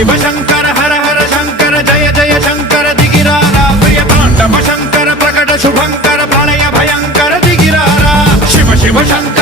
शिव शंकर हर हर शंकर जय जय शंकर दिगिरारा प्रिय तांडव शंकर प्रकट शुभंकर प्रलय भयंकर दिगिरारा शिव शिव शंकर